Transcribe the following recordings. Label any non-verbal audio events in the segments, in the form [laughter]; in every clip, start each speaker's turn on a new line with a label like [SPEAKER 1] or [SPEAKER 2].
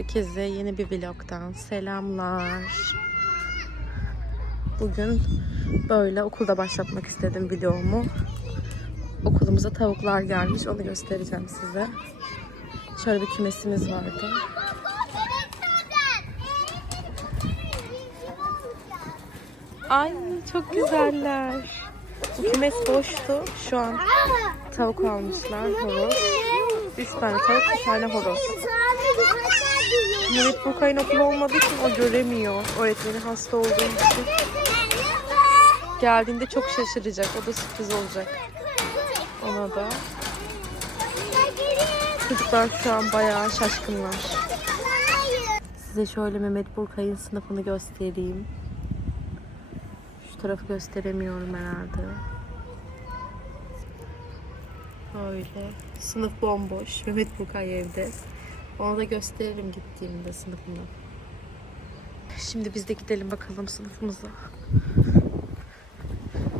[SPEAKER 1] Herkese yeni bir vlogdan selamlar. Bugün böyle okulda başlatmak istedim videomu. Okulumuza tavuklar gelmiş. Onu göstereceğim size. Şöyle bir kümesimiz vardı. Ay çok güzeller. Bu kümes boştu. Şu an tavuk almışlar. Horoz. Üç tane tavuk, bir tane horoz. Mehmet Burkay'ın okulu olmadığı için o göremiyor. Öğretmeni hasta olduğu için. Geldiğinde çok şaşıracak. O da sürpriz olacak. Ona da. Çocuklar şu an bayağı şaşkınlar. Size şöyle Mehmet Burkay'ın sınıfını göstereyim. Şu tarafı gösteremiyorum herhalde. Böyle. Sınıf bomboş. Mehmet Burkay evde. Onu da gösteririm gittiğimde sınıfını. Şimdi biz de gidelim bakalım sınıfımıza.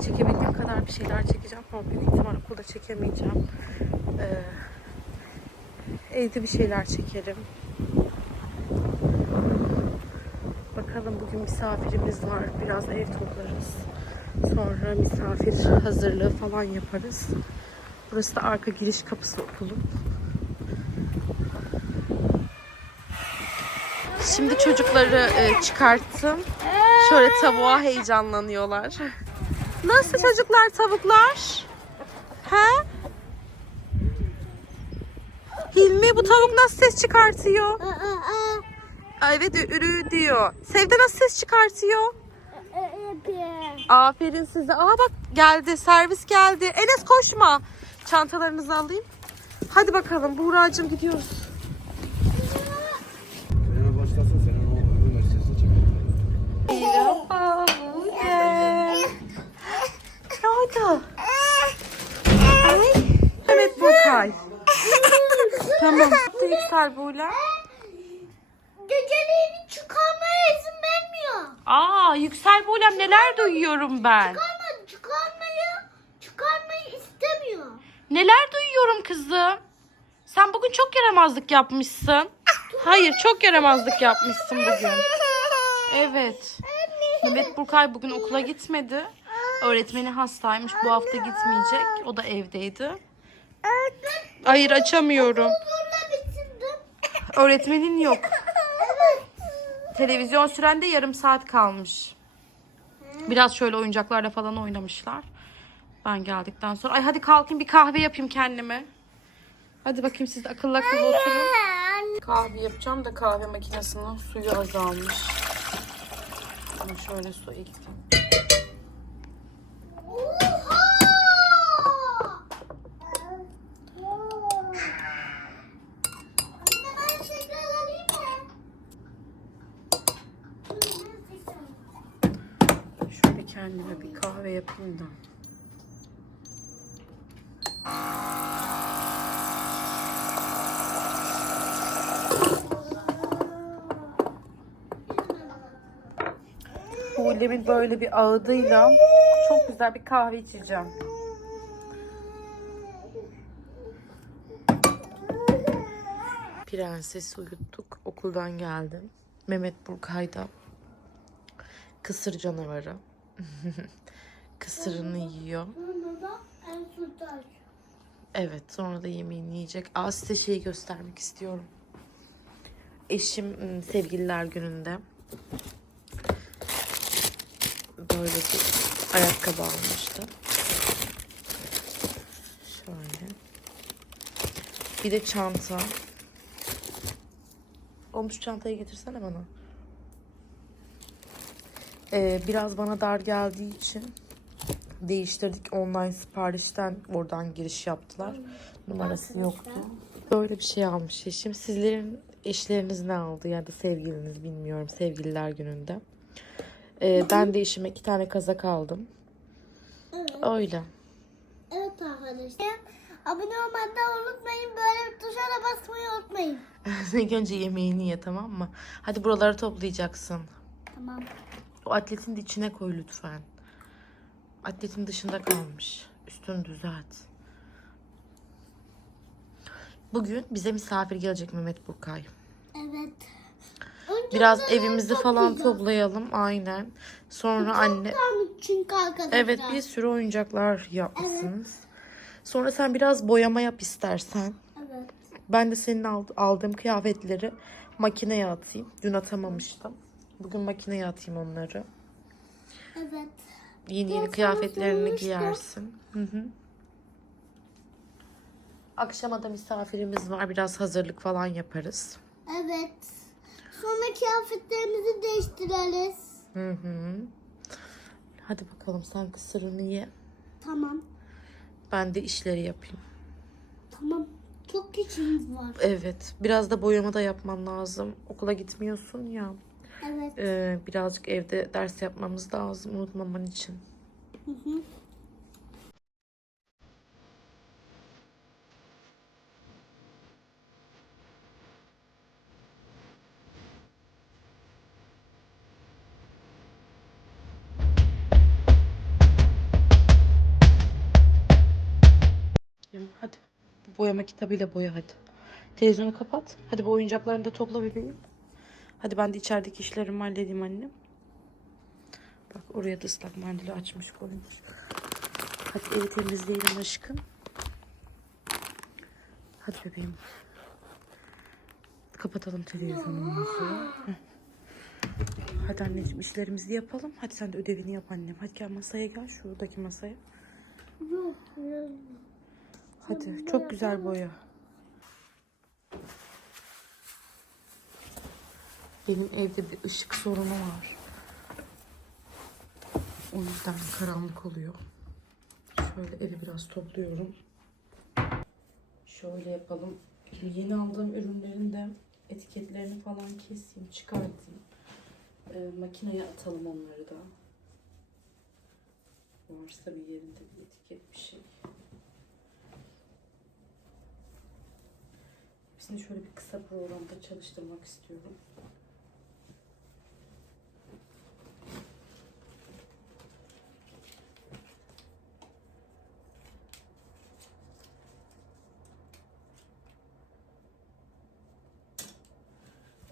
[SPEAKER 1] Çekebildiğim kadar bir şeyler çekeceğim ama büyük ihtimal okulda çekemeyeceğim. Ee, evde bir şeyler çekerim. Bakalım bugün misafirimiz var. Biraz ev toplarız. Sonra misafir hazırlığı falan yaparız. Burası da arka giriş kapısı okulun. Şimdi çocukları e, çıkarttım. Şöyle tavuğa heyecanlanıyorlar. Nasıl çocuklar tavuklar? He? Hilmi bu tavuk nasıl ses çıkartıyor? Ay, Evet ürü diyor. Sevde nasıl ses çıkartıyor? Aferin size. Aa bak geldi servis geldi. Enes koşma. Çantalarınızı alayım. Hadi bakalım Buğra'cığım gidiyoruz. Merhaba Buğra. Ne oldu? Ay. Evet Burkay. tamam. Hadi yüksel Buğra.
[SPEAKER 2] Geceliğini çıkarmaya izin vermiyor.
[SPEAKER 1] Aa yüksel Buğra'm neler duyuyorum ben.
[SPEAKER 2] Çıkarma, çıkarmayı, çıkarmayı istemiyor.
[SPEAKER 1] Neler duyuyorum kızım? Sen bugün çok yaramazlık yapmışsın. Hayır çok yaramazlık yapmışsın bugün. Evet. Mehmet Burkay bugün okula gitmedi. Öğretmeni hastaymış. Bu hafta gitmeyecek. O da evdeydi. Hayır açamıyorum. Öğretmenin yok. Televizyon sürende yarım saat kalmış. Biraz şöyle oyuncaklarla falan oynamışlar. Ben geldikten sonra. Ay hadi kalkayım bir kahve yapayım kendime. Hadi bakayım siz de akıllı akıllı oturun. Kahve yapacağım da kahve makinesinin suyu azalmış. Ama şöyle su ektim. Şöyle kendime bir kahve yapayım da. Buğulemin böyle bir ağıdıyla çok güzel bir kahve içeceğim. Prensesi uyuttuk. Okuldan geldim. Mehmet Burkay'da kısır canavarı. [laughs] Kısırını yiyor. Evet sonra da yemeğini yiyecek. Aa size şeyi göstermek istiyorum. Eşim sevgililer gününde böyle bir ayakkabı almıştı. Şöyle. Bir de çanta. Şu çantayı getirsene bana. Ee, biraz bana dar geldiği için değiştirdik. Online siparişten oradan giriş yaptılar. Numarası yoktu. Böyle bir şey almış eşim. Sizlerin eşleriniz ne aldı ya da sevgiliniz bilmiyorum. Sevgililer gününde. Ee, ben de eşime iki tane kazak aldım. Öyle.
[SPEAKER 2] Evet arkadaşlar. Abone olmayı da unutmayın. Böyle tuşa da basmayı unutmayın. [laughs]
[SPEAKER 1] İlk önce yemeğini ye tamam mı? Hadi buraları toplayacaksın.
[SPEAKER 2] Tamam.
[SPEAKER 1] O atletin de içine koy lütfen. Atletin dışında kalmış. Üstünü düzelt. Bugün bize misafir gelecek Mehmet Burkay.
[SPEAKER 2] Evet.
[SPEAKER 1] Biraz evimizi falan toplayalım aynen. Sonra anne
[SPEAKER 2] Tamam çünkü arkadaşlar.
[SPEAKER 1] Evet bir sürü oyuncaklar yapmışsınız. Sonra sen biraz boyama yap istersen.
[SPEAKER 2] Evet.
[SPEAKER 1] Ben de senin ald- aldığım kıyafetleri makineye atayım. Dün atamamıştım. Bugün makineye atayım onları.
[SPEAKER 2] Evet.
[SPEAKER 1] Yeni yeni kıyafetlerini giyersin. Hı hı. Akşama da misafirimiz var. Biraz hazırlık falan yaparız.
[SPEAKER 2] Evet. Sonra kıyafetlerimizi değiştiririz.
[SPEAKER 1] Hı hı. Hadi bakalım sen kısırını ye.
[SPEAKER 2] Tamam.
[SPEAKER 1] Ben de işleri yapayım.
[SPEAKER 2] Tamam. Çok işimiz var.
[SPEAKER 1] Evet. Biraz da boyama da yapman lazım. Okula gitmiyorsun ya.
[SPEAKER 2] Evet.
[SPEAKER 1] Ee, birazcık evde ders yapmamız lazım unutmaman için.
[SPEAKER 2] Hı hı.
[SPEAKER 1] Boyama kitabıyla boya hadi. Televizyonu kapat. Hadi bu oyuncaklarını da topla bebeğim. Hadi ben de içerideki işlerimi halledeyim annem. Bak oraya da ıslak mendili açmış koymuş. Hadi evi temizleyelim aşkım. Hadi bebeğim. Kapatalım televizyonumuzu. Hadi anneciğim işlerimizi yapalım. Hadi sen de ödevini yap annem. Hadi gel masaya gel. Şuradaki masaya.
[SPEAKER 2] Yok.
[SPEAKER 1] Hadi çok güzel boya. Benim evde bir ışık sorunu var. O yüzden karanlık oluyor. Şöyle evi biraz topluyorum. Şöyle yapalım. Yeni aldığım ürünlerin de etiketlerini falan keseyim, çıkartayım. Ee, makineye atalım onları da. Varsa bir yerinde bir etiket bir şey. Hepsini şöyle bir kısa programda çalıştırmak istiyorum.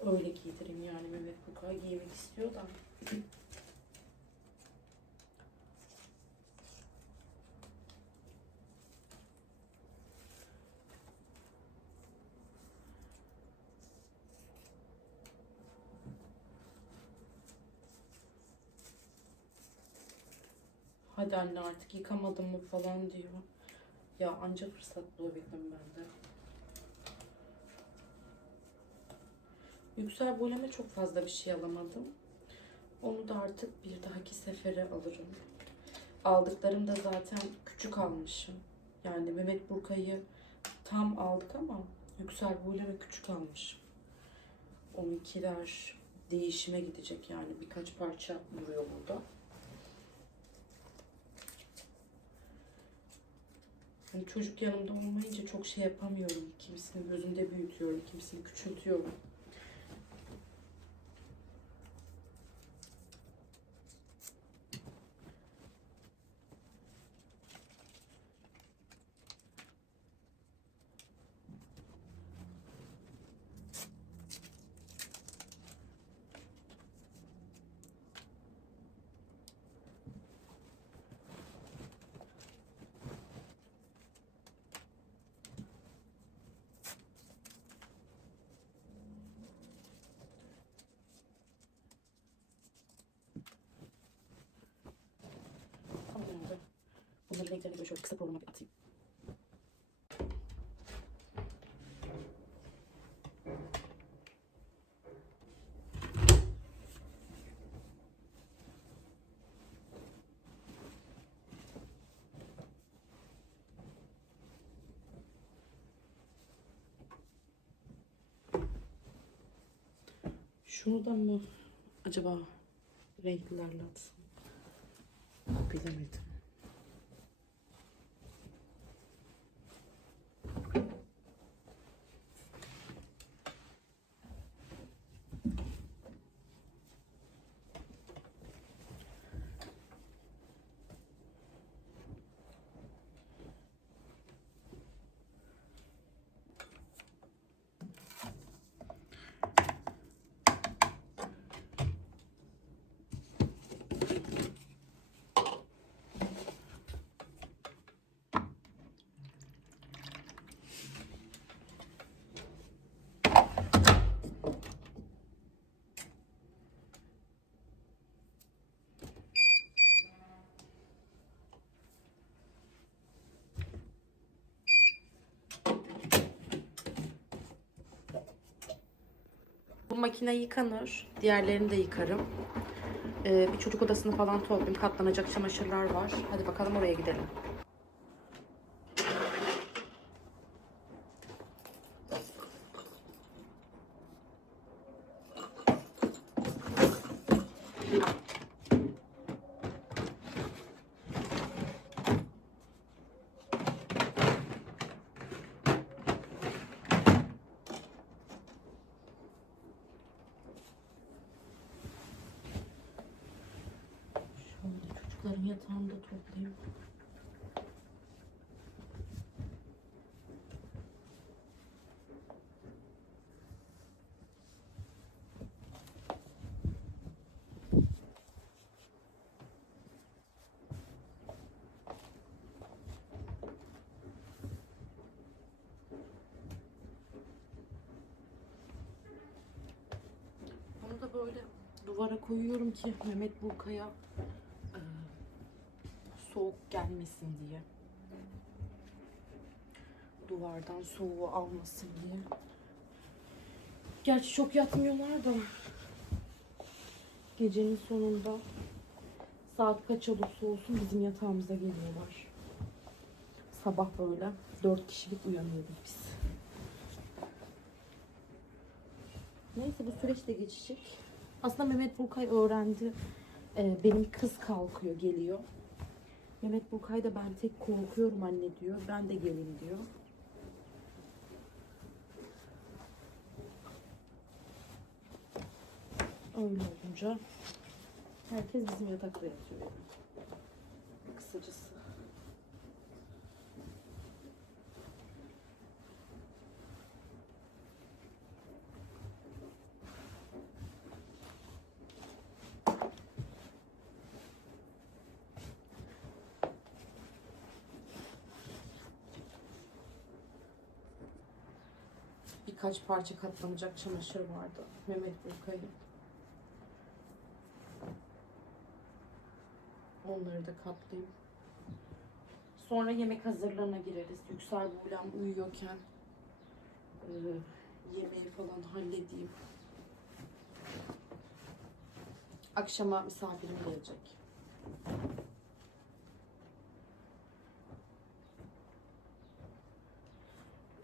[SPEAKER 1] Öyle giydireyim yani Mehmet bu kadar giymek istiyor da. [clears throat] Anne artık yıkamadım mı falan diyor. Ya ancak fırsat bulabildim ben de. Yüksel Bolem'e çok fazla bir şey alamadım. Onu da artık bir dahaki sefere alırım. Aldıklarım da zaten küçük almışım. Yani Mehmet Burkay'ı tam aldık ama Yüksel Bolem'e küçük almışım. Onunkiler değişime gidecek yani birkaç parça duruyor burada. Hani çocuk yanımda olmayınca çok şey yapamıyorum. Kimisini gözümde büyütüyorum, kimisini küçültüyorum. Tamam herhalde. Bunları renklerini böyle şöyle kısa programa bir atayım. Şunu da mı acaba renklilerle atsam? Bilemedim. Makine yıkanır. Diğerlerini de yıkarım. Ee, bir çocuk odasını falan toplayayım. Katlanacak çamaşırlar var. Hadi bakalım oraya gidelim. Şöyle çocukların yatağını da toplayayım. Bunu da böyle duvara koyuyorum ki Mehmet Burkaya e, soğuk gelmesin diye. Duvardan soğuğu almasın diye. Gerçi çok yatmıyorlar da. Gecenin sonunda saat kaç olursa olsun bizim yatağımıza geliyorlar. Sabah böyle dört kişilik uyanıyorduk biz. Neyse bu süreç de geçecek. Aslında Mehmet Burkay öğrendi. Ee, benim kız kalkıyor, geliyor. Mehmet Burkay da ben tek korkuyorum anne diyor. Ben de gelin diyor. Öyle olunca herkes bizim yatakta yatıyor. Kısacası. Birkaç parça katlanacak çamaşır vardı. Mehmet Burkay'ın. Onları da katlayayım. Sonra yemek hazırlığına gireriz. Yüksel Buğlem uyuyorken e, yemeği falan halledeyim. Akşama misafirim gelecek.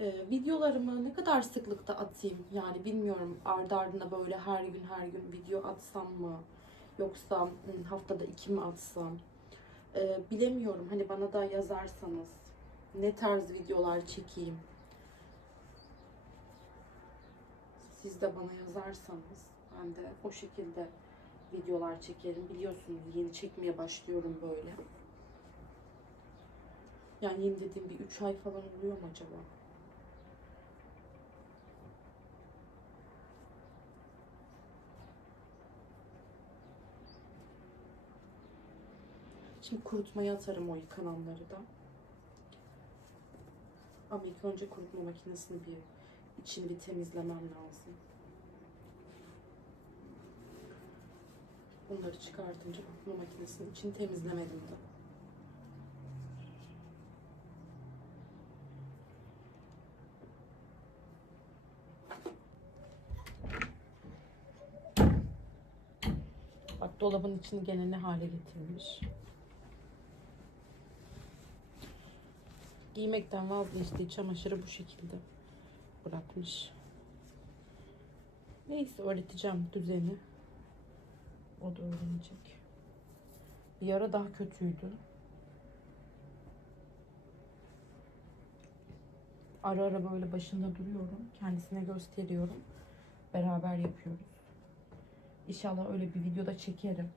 [SPEAKER 1] Ee, videolarımı ne kadar sıklıkta atayım? Yani bilmiyorum ardı ardına böyle her gün her gün video atsam mı? Yoksa haftada iki mi atsam? Ee, bilemiyorum. Hani bana da yazarsanız ne tarz videolar çekeyim? Siz de bana yazarsanız ben de o şekilde videolar çekerim. Biliyorsunuz yeni çekmeye başlıyorum böyle. Yani yeni dediğim bir 3 ay falan oluyor mu acaba? Şimdi kurutmaya atarım o yıkananları da. Ama ilk önce kurutma makinesini bir içini bir temizlemem lazım. Bunları çıkartınca kurutma makinesinin içini temizlemedim de. Bak dolabın içini gene ne hale getirmiş. Giymekten vazgeçtiği çamaşırı bu şekilde bırakmış. Neyse öğreteceğim düzeni. O da öğrenecek. Bir ara daha kötüydü. Ara ara böyle başında duruyorum. Kendisine gösteriyorum. Beraber yapıyoruz. İnşallah öyle bir videoda çekerim.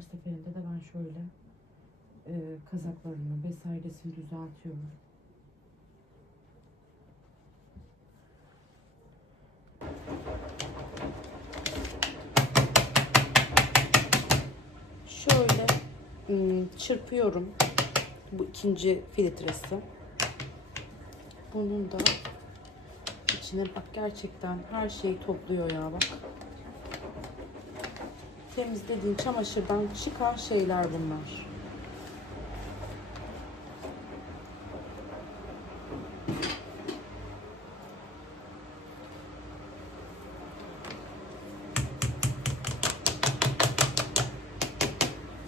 [SPEAKER 1] Her seferinde de ben şöyle e, kazaklarını vesairesini düzeltiyorum. Şöyle çırpıyorum. Bu ikinci filtresi. Bunun da içine bak gerçekten her şeyi topluyor ya bak temizlediğim çamaşırdan çıkan şeyler bunlar.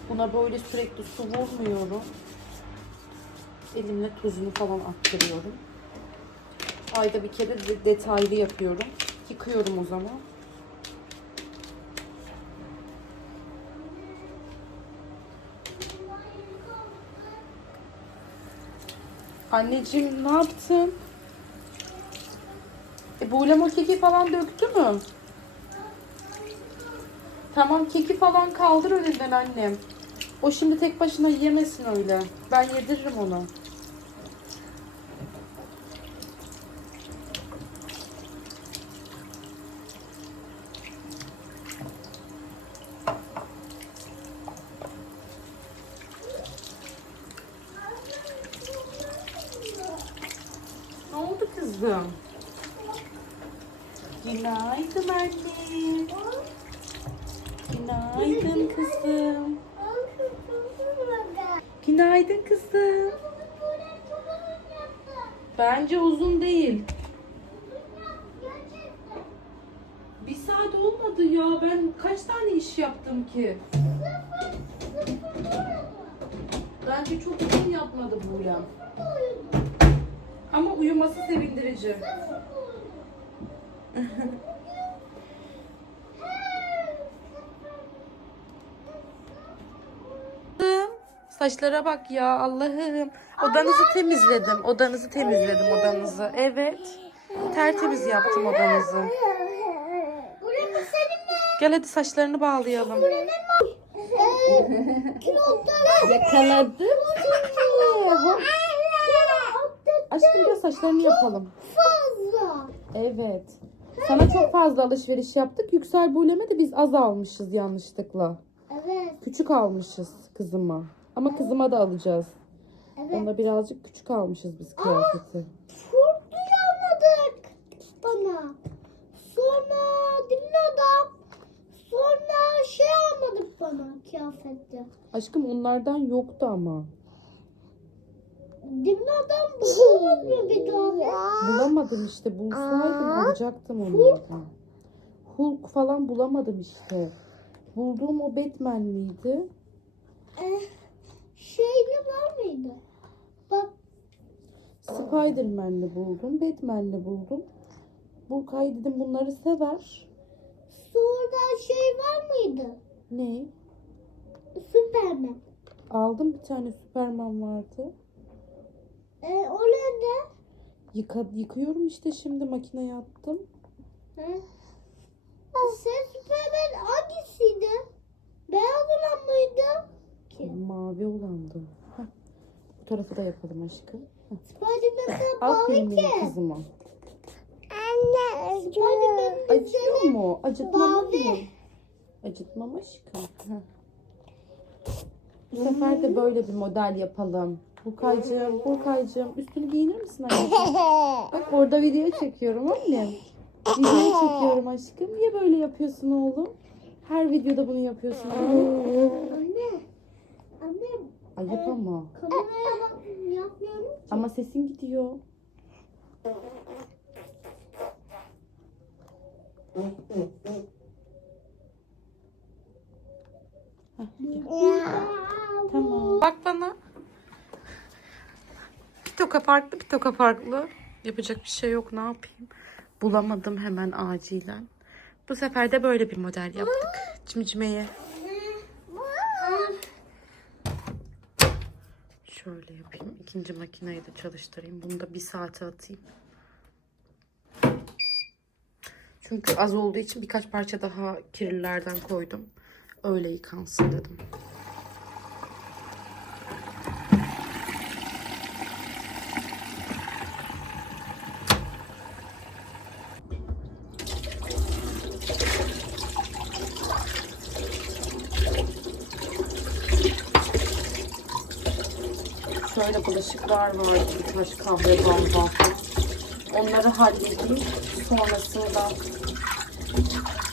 [SPEAKER 1] Buna böyle sürekli su vurmuyorum. Elimle tuzunu falan attırıyorum. Ayda bir kere detaylı yapıyorum. Yıkıyorum o zaman. Anneciğim ne yaptın? E buğulama keki falan döktü mü? Tamam keki falan kaldır önünden annem. O şimdi tek başına yemesin öyle. Ben yediririm ona. Ne oldu kızım? Günaydın anne. Günaydın kızım. Günaydın kızım. Bence uzun değil. Bir saat olmadı ya. Ben kaç tane iş yaptım ki? Bence çok uzun yapmadı bu ya. Ama uyuması sevindirici. [laughs] Saçlara bak ya Allah'ım. Odanızı temizledim. Odanızı temizledim odanızı. Evet. Tertemiz yaptım odanızı. Gel hadi saçlarını bağlayalım. Yakaladım seni. Aşkım gel saçlarını yapalım.
[SPEAKER 2] Fazla.
[SPEAKER 1] Evet. Sana çok fazla alışveriş yaptık. Yüksel Bulem'e de biz az almışız yanlışlıkla.
[SPEAKER 2] Evet.
[SPEAKER 1] Küçük almışız kızıma. Ama kızıma da alacağız.
[SPEAKER 2] Evet.
[SPEAKER 1] Onda birazcık küçük almışız biz kıyafeti.
[SPEAKER 2] Çok almadık bana. Sonra dinliyordum. Sonra şey almadık bana kıyafeti.
[SPEAKER 1] Aşkım onlardan yoktu ama.
[SPEAKER 2] Dinliyordum buldunuz mu bir tane?
[SPEAKER 1] Bulamadım işte. Bulsaydım alacaktım onlardan. Hulk falan bulamadım işte. Bulduğum o Batman miydi?
[SPEAKER 2] Eh, şeyli var mıydı? Bak
[SPEAKER 1] Spiderman'le buldum. Batman'le buldum. Bulkay dedim bunları sever.
[SPEAKER 2] sonra şey var mıydı?
[SPEAKER 1] Ne?
[SPEAKER 2] Süpermen.
[SPEAKER 1] Aldım bir tane Superman vardı.
[SPEAKER 2] E, o nerede?
[SPEAKER 1] Yıka, yıkıyorum işte şimdi makineye attım.
[SPEAKER 2] He? Sen Süpermen hangisiydi? Beyaz olan mıydı? Ki.
[SPEAKER 1] Mavi olandı. Heh. Bu tarafı da yapalım aşkım.
[SPEAKER 2] Spiderman'ın
[SPEAKER 1] Aferin
[SPEAKER 2] mavi
[SPEAKER 1] benim
[SPEAKER 2] ki.
[SPEAKER 1] kızıma.
[SPEAKER 2] Anne. Spiderman'ın
[SPEAKER 1] Acıyor mu? Acıtmam
[SPEAKER 2] Mavi.
[SPEAKER 1] mı? Acıtmam aşkım. Heh. Bu sefer de böyle bir model yapalım. Burkaycığım, Burkaycığım üstünü giyinir misin anneciğim? [laughs] Bak orada video çekiyorum annem. Video çekiyorum aşkım. Niye böyle yapıyorsun oğlum? Her videoda bunu yapıyorsun.
[SPEAKER 2] Anne [laughs]
[SPEAKER 1] Ayıp ama.
[SPEAKER 2] kameraya bak yapmıyorum.
[SPEAKER 1] Ama sesin gidiyor. Heh. Tamam. Bak bana. Bir toka farklı, bir toka farklı. Yapacak bir şey yok. Ne yapayım? Bulamadım hemen acilen. Bu sefer de böyle bir model yaptık. Cimcimeye. Şöyle yapayım. İkinci makineyi de çalıştırayım. Bunu da bir saate atayım. Çünkü az olduğu için birkaç parça daha kirlilerden koydum. Öyle yıkansın dedim. Birkaç kahve bardağı. Onları halledeyim. Sonrasında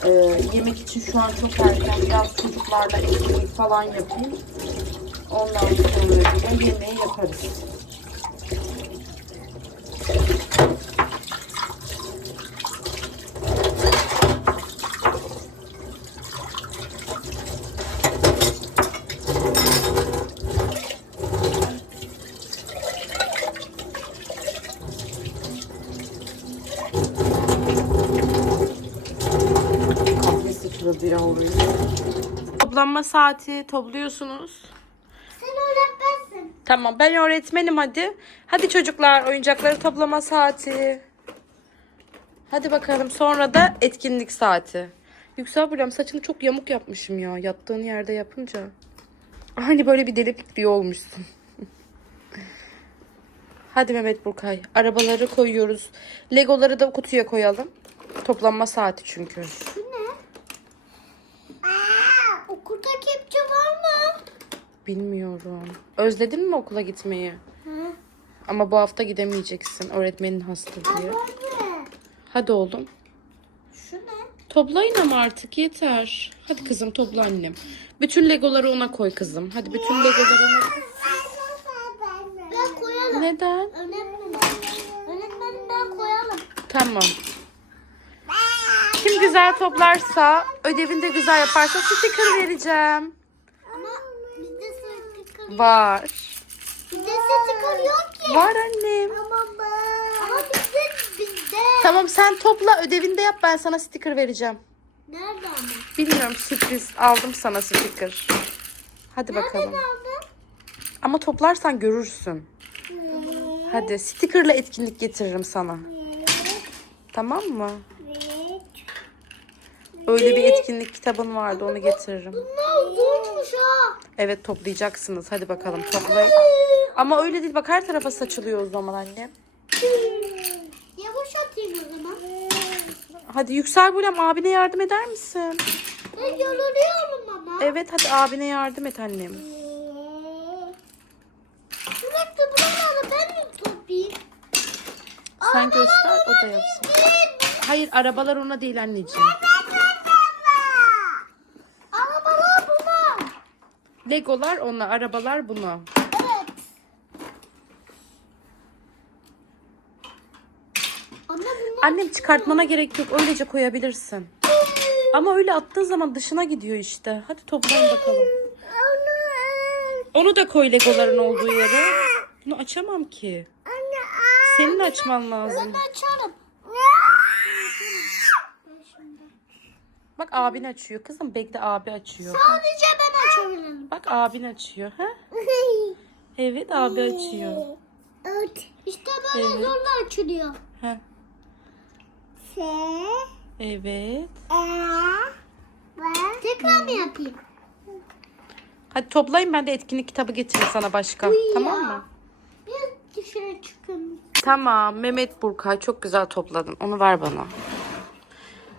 [SPEAKER 1] e, yemek için şu an çok erken. Biraz çocuklarla etkinlik falan yapayım. Ondan sonra yemeği yaparız. Avroyu. Toplanma saati topluyorsunuz.
[SPEAKER 2] Sen öğretmensin.
[SPEAKER 1] Tamam ben öğretmenim hadi. Hadi çocuklar oyuncakları toplama saati. Hadi bakalım sonra da etkinlik saati. Yüksel Buram saçını çok yamuk yapmışım ya yattığın yerde yapınca. Hani böyle bir deli fikri olmuşsun. [laughs] Hadi Mehmet Burkay arabaları koyuyoruz. Legoları da kutuya koyalım. Toplanma saati çünkü.
[SPEAKER 2] Aa, okulda kepçe var mı?
[SPEAKER 1] Bilmiyorum. Özledin mi okula gitmeyi?
[SPEAKER 2] Hı.
[SPEAKER 1] Ama bu hafta gidemeyeceksin öğretmenin hasta diye.
[SPEAKER 2] Anne.
[SPEAKER 1] Hadi oğlum.
[SPEAKER 2] Şu ne?
[SPEAKER 1] Toplayın ama artık yeter. Hadi kızım topla annem. Bütün legoları ona koy kızım. Hadi bütün legoları ona koy.
[SPEAKER 2] Ben koyalım.
[SPEAKER 1] Neden?
[SPEAKER 2] Öğretmenim. Öğretmenim ben koyalım.
[SPEAKER 1] Tamam. Güzel toplarsa, ödevini de güzel yaparsa sticker vereceğim.
[SPEAKER 2] Ama bizde sticker yok.
[SPEAKER 1] Var.
[SPEAKER 2] Bizde sticker yok ki.
[SPEAKER 1] Var annem.
[SPEAKER 2] Ama bizde bizde.
[SPEAKER 1] Tamam sen topla ödevini de yap ben sana sticker vereceğim.
[SPEAKER 2] Nerede ama?
[SPEAKER 1] Bilmiyorum sürpriz aldım sana sticker. Hadi bakalım.
[SPEAKER 2] Nereden aldın?
[SPEAKER 1] Ama toplarsan görürsün. Hadi stickerla etkinlik getiririm sana. Tamam mı? Öyle bir etkinlik kitabın vardı onu getiririm.
[SPEAKER 2] Bunlar zormuş ha.
[SPEAKER 1] Evet toplayacaksınız. Hadi bakalım toplayın. Ama öyle değil bak her tarafa saçılıyor o zaman annem.
[SPEAKER 2] Yavaş atayım o zaman.
[SPEAKER 1] Hadi Yüksel Bulem abine yardım eder misin?
[SPEAKER 2] Ben yoruluyorum ama.
[SPEAKER 1] Evet hadi abine yardım et annem.
[SPEAKER 2] Sürekli buraları ben mi toplayayım?
[SPEAKER 1] Sen göster o da yapsın. Hayır arabalar ona değil anneciğim.
[SPEAKER 2] Arabalar buna.
[SPEAKER 1] Legolar ona, arabalar buna.
[SPEAKER 2] Evet. Anne bunlar
[SPEAKER 1] Annem çıkartmana gerek yok. Öylece koyabilirsin. Ama öyle attığın zaman dışına gidiyor işte. Hadi toplayın bakalım. Onu da koy legoların olduğu yere. Bunu açamam ki.
[SPEAKER 2] Anne
[SPEAKER 1] Senin açman lazım.
[SPEAKER 2] Ben açarım.
[SPEAKER 1] Bak abin açıyor. Kızım bekle abi açıyor.
[SPEAKER 2] Sadece ben açabilirim.
[SPEAKER 1] Bak abin açıyor. Ha? [laughs] Evet abi açıyor.
[SPEAKER 2] Evet. İşte böyle
[SPEAKER 1] Evet.
[SPEAKER 2] zorla açılıyor.
[SPEAKER 1] Ha.
[SPEAKER 2] S
[SPEAKER 1] Evet.
[SPEAKER 2] E Tekrar mı yapayım?
[SPEAKER 1] Hadi toplayın ben de etkinlik kitabı getireyim sana başka. Tamam mı?
[SPEAKER 2] Bir dışarı çıkın.
[SPEAKER 1] Tamam. Mehmet Burkay çok güzel topladın. Onu ver bana.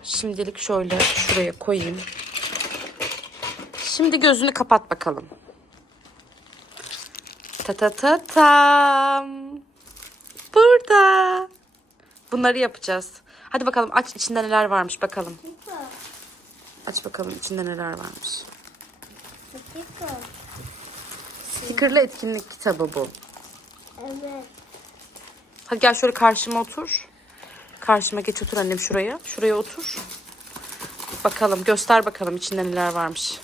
[SPEAKER 1] Şimdilik şöyle şuraya koyayım. Şimdi gözünü kapat bakalım. Ta ta ta tam. Burada. Bunları yapacağız. Hadi bakalım aç içinde neler varmış bakalım. Aç bakalım içinde neler varmış. Stickerlı etkinlik kitabı bu.
[SPEAKER 2] Evet.
[SPEAKER 1] Hadi gel şöyle karşıma otur. Karşıma geç otur annem şuraya. Şuraya otur. Bakalım göster bakalım içinde neler varmış.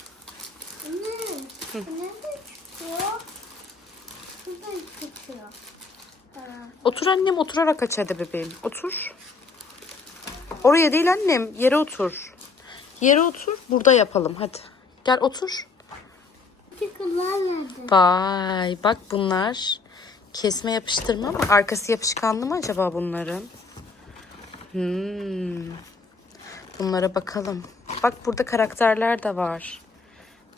[SPEAKER 2] Ha.
[SPEAKER 1] Otur annem oturarak aç hadi bebeğim. Otur. Oraya değil annem yere otur. Yere otur burada yapalım hadi. Gel otur. Vay bak bunlar kesme yapıştırma mı? Arkası yapışkanlı mı acaba bunların? Hmm. Bunlara bakalım. Bak burada karakterler de var.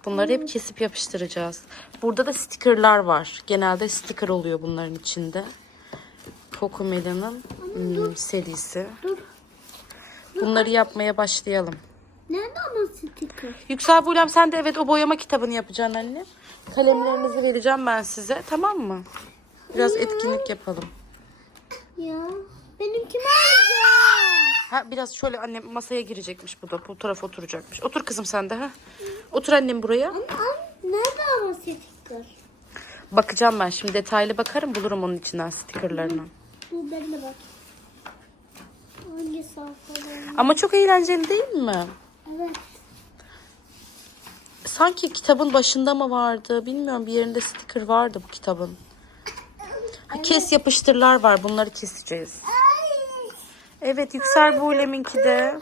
[SPEAKER 1] Bunları hep kesip yapıştıracağız. Burada da stickerlar var. Genelde sticker oluyor bunların içinde. Cocomelon'ın hmm, serisi.
[SPEAKER 2] Dur.
[SPEAKER 1] Bunları yapmaya başlayalım.
[SPEAKER 2] Nerede ama sticker?
[SPEAKER 1] Yüksel Buylem sen de evet o boyama kitabını yapacaksın anne. Kalemlerinizi vereceğim ben size tamam mı? Biraz etkinlik yapalım.
[SPEAKER 2] Ya. Benimkini alacağım.
[SPEAKER 1] Ha biraz şöyle annem masaya girecekmiş bu da. Bu tarafa oturacakmış. Otur kızım sen de ha. Otur annem buraya.
[SPEAKER 2] Anne, anne nerede ama sticker?
[SPEAKER 1] Bakacağım ben şimdi detaylı bakarım bulurum onun içinden stickerlarını.
[SPEAKER 2] Dur ben de bak. Hangi sayfada?
[SPEAKER 1] Ama çok eğlenceli değil mi?
[SPEAKER 2] Evet.
[SPEAKER 1] Sanki kitabın başında mı vardı? Bilmiyorum bir yerinde sticker vardı bu kitabın. Ha, kes yapıştırlar var. Bunları keseceğiz. Evet Yüksel Buğlem'inki de.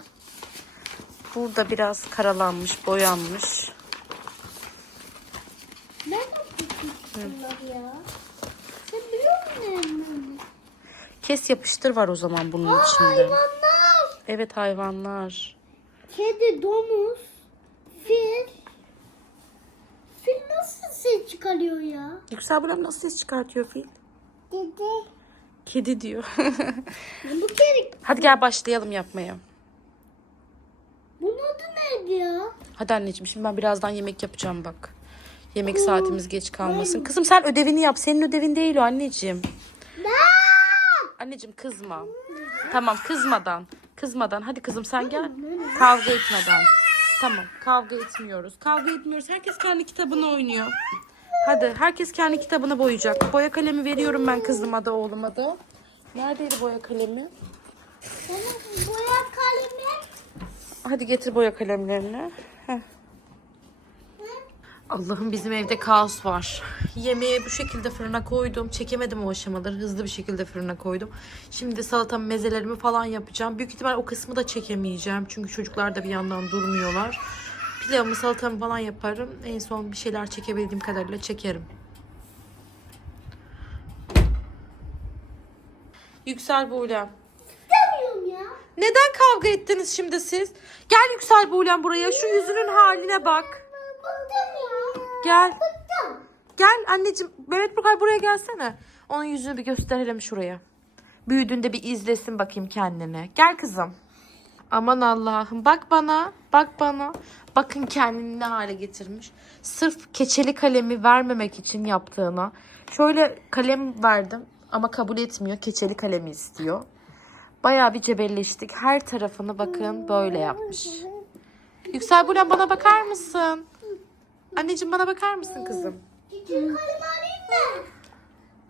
[SPEAKER 1] Burada biraz karalanmış, boyanmış.
[SPEAKER 2] Ben de bunlar ya. Sen biliyor musun?
[SPEAKER 1] Kes yapıştır var o zaman bunun
[SPEAKER 2] Aa,
[SPEAKER 1] içinde.
[SPEAKER 2] hayvanlar.
[SPEAKER 1] Evet hayvanlar.
[SPEAKER 2] Kedi, domuz, fil. Fil nasıl ses çıkarıyor ya?
[SPEAKER 1] Yüksel Buram nasıl ses çıkartıyor fil?
[SPEAKER 2] Dede.
[SPEAKER 1] Kedi diyor. [laughs]
[SPEAKER 2] Bu kedi.
[SPEAKER 1] Hadi gel başlayalım yapmaya.
[SPEAKER 2] Bunun adı neydi ya?
[SPEAKER 1] Hadi anneciğim şimdi ben birazdan yemek yapacağım bak. Yemek saatimiz geç kalmasın. Kızım sen ödevini yap. Senin ödevin değil o anneciğim. Anneciğim kızma. Tamam kızmadan. Kızmadan. Hadi kızım sen gel. Kavga etmeden. Tamam kavga etmiyoruz. Kavga etmiyoruz. Herkes kendi kitabını oynuyor. Hadi herkes kendi kitabını boyayacak. Boya kalemi veriyorum ben kızıma da oğluma da. Neredeydi boya kalemi?
[SPEAKER 2] Benim boya kalemi.
[SPEAKER 1] Hadi getir boya kalemlerini. Heh. Allah'ım bizim evde kaos var. Yemeği bu şekilde fırına koydum. Çekemedim o aşamaları. Hızlı bir şekilde fırına koydum. Şimdi salatamı, mezelerimi falan yapacağım. Büyük ihtimal o kısmı da çekemeyeceğim. Çünkü çocuklar da bir yandan durmuyorlar. Pilavımı, salatamı falan yaparım. En son bir şeyler çekebildiğim kadarıyla çekerim. Yüksel Buğlem.
[SPEAKER 2] İstemiyorum ya.
[SPEAKER 1] Neden kavga ettiniz şimdi siz? Gel Yüksel Buğlem buraya. Şu yüzünün haline bak.
[SPEAKER 2] Bıktım ya.
[SPEAKER 1] Gel.
[SPEAKER 2] Bıktım.
[SPEAKER 1] Gel anneciğim. Mehmet Burkay buraya gelsene. Onun yüzünü bir gösterelim şuraya. Büyüdüğünde bir izlesin bakayım kendini. Gel kızım. Aman Allah'ım. Bak bana. Bak bana. Bakın kendini ne hale getirmiş. Sırf keçeli kalemi vermemek için yaptığına. Şöyle kalem verdim ama kabul etmiyor. Keçeli kalemi istiyor. Bayağı bir cebelleştik. Her tarafını bakın böyle yapmış. Yüksel Bulan bana bakar mısın? Anneciğim bana bakar mısın kızım?
[SPEAKER 2] Küçük kalem alayım mı?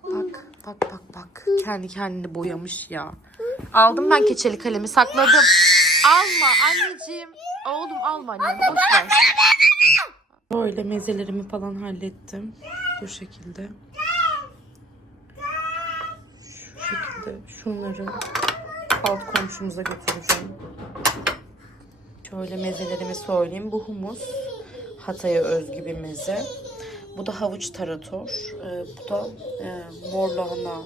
[SPEAKER 1] Bak bak bak bak. Kendi kendini boyamış ya. Aldım ben keçeli kalemi sakladım. Alma anneciğim. Oğlum alma annem. Ver. Böyle mezelerimi falan hallettim. Bu şekilde. Şu şekilde şunları alt komşumuza götüreceğim. Şöyle mezelerimi söyleyeyim. Bu humus. Hatay'a özgü bir meze. Bu da havuç tarator. Ee, bu da e, mor lahana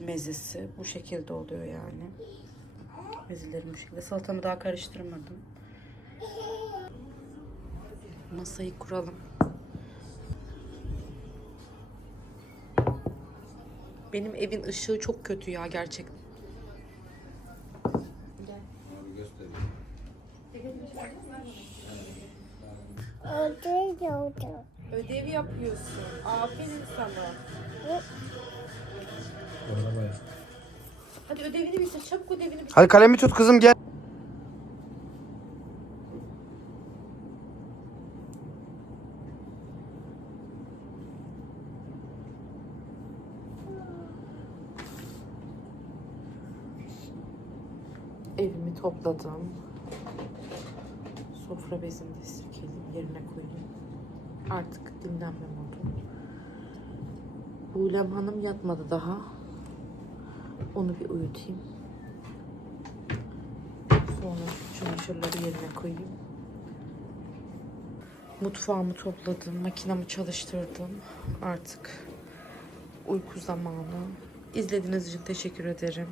[SPEAKER 1] mezesi. Bu şekilde oluyor yani. Mezelerim bu şekilde. Salatamı daha karıştırmadım. Masayı kuralım. Benim evin ışığı çok kötü ya gerçekten.
[SPEAKER 2] Oldu.
[SPEAKER 1] Ödev yapıyorsun. Aferin sana. Hadi ödevini bitir. Çabuk ödevini bitir.
[SPEAKER 3] Hadi kalemi tut kızım gel.
[SPEAKER 1] Evimi topladım. Sofra bezini de sirkeleyim, yerine koyayım. Artık dinlenme modu. Buğlem Hanım yatmadı daha. Onu bir uyutayım. Sonra çamaşırları yerine koyayım. Mutfağımı topladım, makinamı çalıştırdım. Artık uyku zamanı. İzlediğiniz için teşekkür ederim.